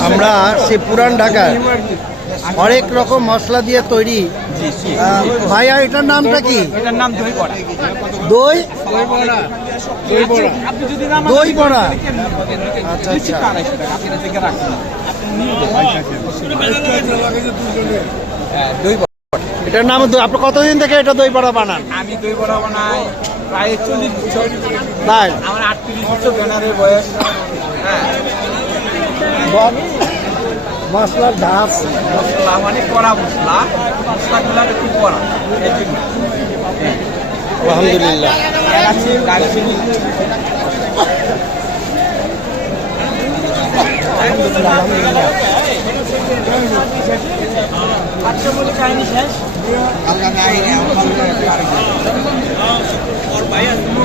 আমরা সে পুরান ঢাকায় অনেক রকম মশলা দিয়ে তৈরি। ভাইয়া এটার নামটা কি? এটার নাম দই বড়া। দই? বড়া। আচ্ছা আচ্ছা। হ্যাঁ এটার নাম দই- আপনি কতদিন থেকে এটা দই বড়া বানান? আমি দই বড়া বানাই। প্রায় চল্লিশ বছর। তাই? আমার আটত্রিশ বছর ব্যানারের বয়স। হ্যাঁ। বল। মশলার ধাপ মশলা মানে কড়া মশলা। মশলাগুলো একটু কড়া। এই জন্য আলহামদুলিল্লাহ। আচ্ছা বলে কাহিনী শেষ?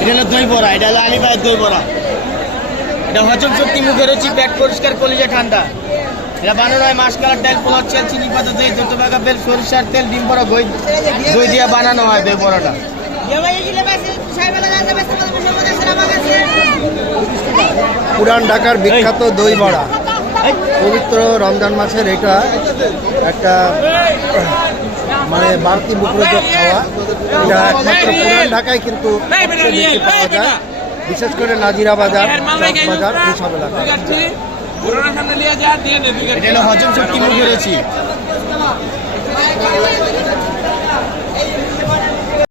এটা হলো দই বড়া এটা হলো আলিবাইয়ের দই বড়া। এটা হজম শক্তি মুখে রুচি পেট পরিষ্কার কলিজা ঠান্ডা। এটা বানানো হয় মাসকালার ডাল পোলাও চাল চিনি পাতা দই দোতো বাগা বেল সরিষার তেল ডিম বড়া দই দই দিয়ে বানানো হয় দই বড়াটা। পুরান ঢাকার বিখ্যাত দই বড়া। পবিত্র রমজান মাসের এটা একটা মানে বাড়তি মুখরোচক খাওয়া। এটা একমাত্র পুরান ঢাকায় কিন্তু পাওয়া যায়। বিশেষ করে নাজিরা বাজার বাজার এইসব হলো হজম শক্তি মুখে রুচি